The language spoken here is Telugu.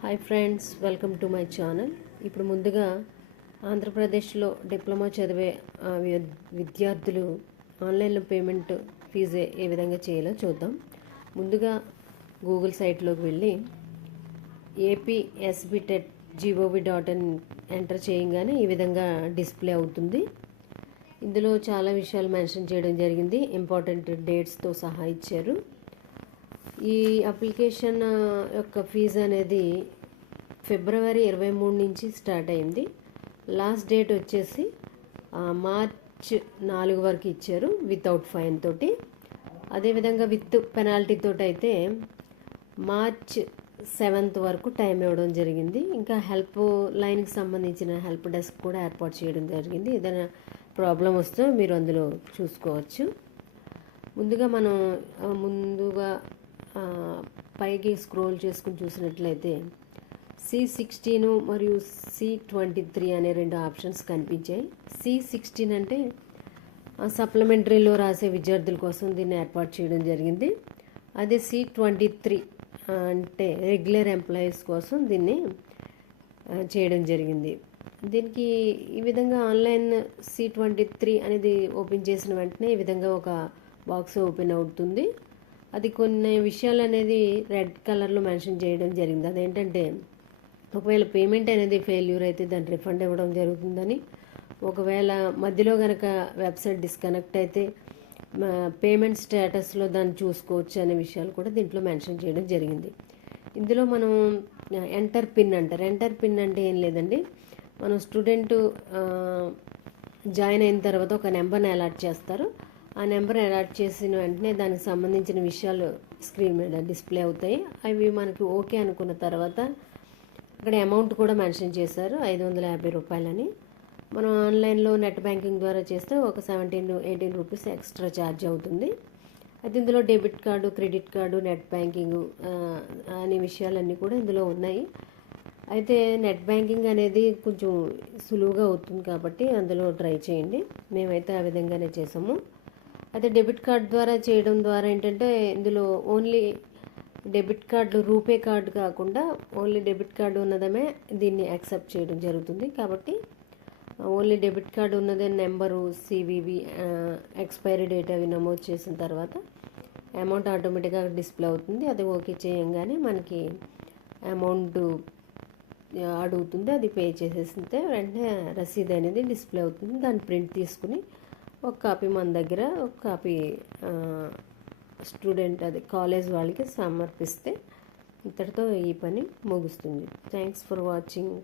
Hi friends, welcome to my channel. ఇప్పుడు ముందుగా ఆంధ్రప్రదేశ్లో డిప్లొమా చదివే విద్యార్థులు ఆన్లైన్లో పేమెంట్ ఫీజు ఏ విధంగా చేయాలో చూద్దాం. ముందుగా గూగుల్ సైట్లోకి వెళ్ళి apsbtet.gov.in ఎంటర్ చేయగానే ఈ విధంగా డిస్ప్లే అవుతుంది. ఇందులో చాలా విషయాలు మెన్షన్ చేయడం జరిగింది. ఇంపార్టెంట్ డేట్స్తో సహా ఇచ్చారు. ఈ అప్లికేషన్ యొక్క ఫీజు అనేది ఫిబ్రవరి 23 నుంచి స్టార్ట్ అయింది. లాస్ట్ డేట్ వచ్చేసి మార్చ్ 4 వరకు ఇచ్చారు, వితౌట్ ఫైన్ తోటి. అదేవిధంగా విత్ పెనాల్టీ తోటి అయితే మార్చ్ 7 వరకు టైం ఇవ్వడం జరిగింది. ఇంకా హెల్ప్ లైన్కి సంబంధించిన హెల్ప్ డెస్క్ కూడా ఏర్పాటు చేయడం జరిగింది. ఏదైనా ప్రాబ్లం వస్తే మీరు అందులో చూసుకోవచ్చు. ముందుగా మనం పైకి స్క్రోల్ చేసుకుని చూసినట్లయితే C16 మరియు C23 అనే రెండు ఆప్షన్స్ కనిపించాయి. C16 అంటే సప్లిమెంటరీలో రాసే విద్యార్థుల కోసం దీన్ని ఏర్పాటు చేయడం జరిగింది. అదే C23 అంటే రెగ్యులర్ ఎంప్లాయీస్ కోసం దీన్ని చేయడం జరిగింది. దీనికి ఈ విధంగా ఆన్లైన్ C23 అనేది ఓపెన్ చేసిన వెంటనే ఈ విధంగా ఒక బాక్స్ ఓపెన్ అవుతుంది. అది కొన్ని విషయాలు అనేది రెడ్ కలర్లో మెన్షన్ చేయడం జరిగింది. అదేంటంటే ఒకవేళ పేమెంట్ అనేది ఫెయిల్యూర్ అయితే దాన్ని రిఫండ్ ఇవ్వడం జరుగుతుందని, ఒకవేళ మధ్యలో కనుక వెబ్సైట్ డిస్కనెక్ట్ అయితే పేమెంట్ స్టేటస్లో దాన్ని చూసుకోవచ్చు అనే విషయాలు కూడా దీంట్లో మెన్షన్ చేయడం జరిగింది. ఇందులో మనం ఎంటర్ పిన్ అంటారు. ఎంటర్ పిన్ అంటే ఏం లేదండి, మనం స్టూడెంట్ జాయిన్ అయిన తర్వాత ఒక నెంబర్ని అలాట్ చేస్తారు. ఆ నెంబర్ అలాట్ చేసిన వెంటనే దానికి సంబంధించిన విషయాలు స్క్రీన్ మీద డిస్ప్లే అవుతాయి. అవి మనకి ఓకే అనుకున్న తర్వాత అక్కడ అమౌంట్ కూడా మెన్షన్ చేశారు, 550 రూపాయలని. మనం ఆన్లైన్లో నెట్ బ్యాంకింగ్ ద్వారా చేస్తే ఒక 17-18 రూపీస్ ఎక్స్ట్రా ఛార్జ్ అవుతుంది. అయితే ఇందులో debit card, credit card, net banking అనే విషయాలన్నీ కూడా ఇందులో ఉన్నాయి. అయితే నెట్ బ్యాంకింగ్ అనేది కొంచెం సులువుగా అవుతుంది కాబట్టి అందులో ట్రై చేయండి. మేమైతే ఆ విధంగానే చేసాము. అయితే డెబిట్ కార్డ్ ద్వారా చేయడం ద్వారా ఏంటంటే ఇందులో only debit card, RuPay card కాకుండా ఓన్లీ డెబిట్ కార్డు ఉన్నదమే దీన్ని యాక్సెప్ట్ చేయడం జరుగుతుంది. కాబట్టి ఓన్లీ డెబిట్ కార్డు ఉన్నదే నెంబరు, CVV, ఎక్స్పైరీ డేట్ అవి నమోదు చేసిన తర్వాత అమౌంట్ ఆటోమేటిక్గా డిస్ప్లే అవుతుంది. అది ఓకే చేయంగానే మనకి అమౌంట్ అడుగుతుంది. అది పే చేసేస్తే వెంటనే రసీదు అనేది డిస్ప్లే అవుతుంది. దాన్ని ప్రింట్ తీసుకుని ఒక కాపీ మన దగ్గర, ఒక కాపీ స్టూడెంట్ అది కాలేజ్ వాళ్ళకి సమర్పిస్తే ఇంతటితో ఈ పని ముగుస్తుంది. Thanks for watching.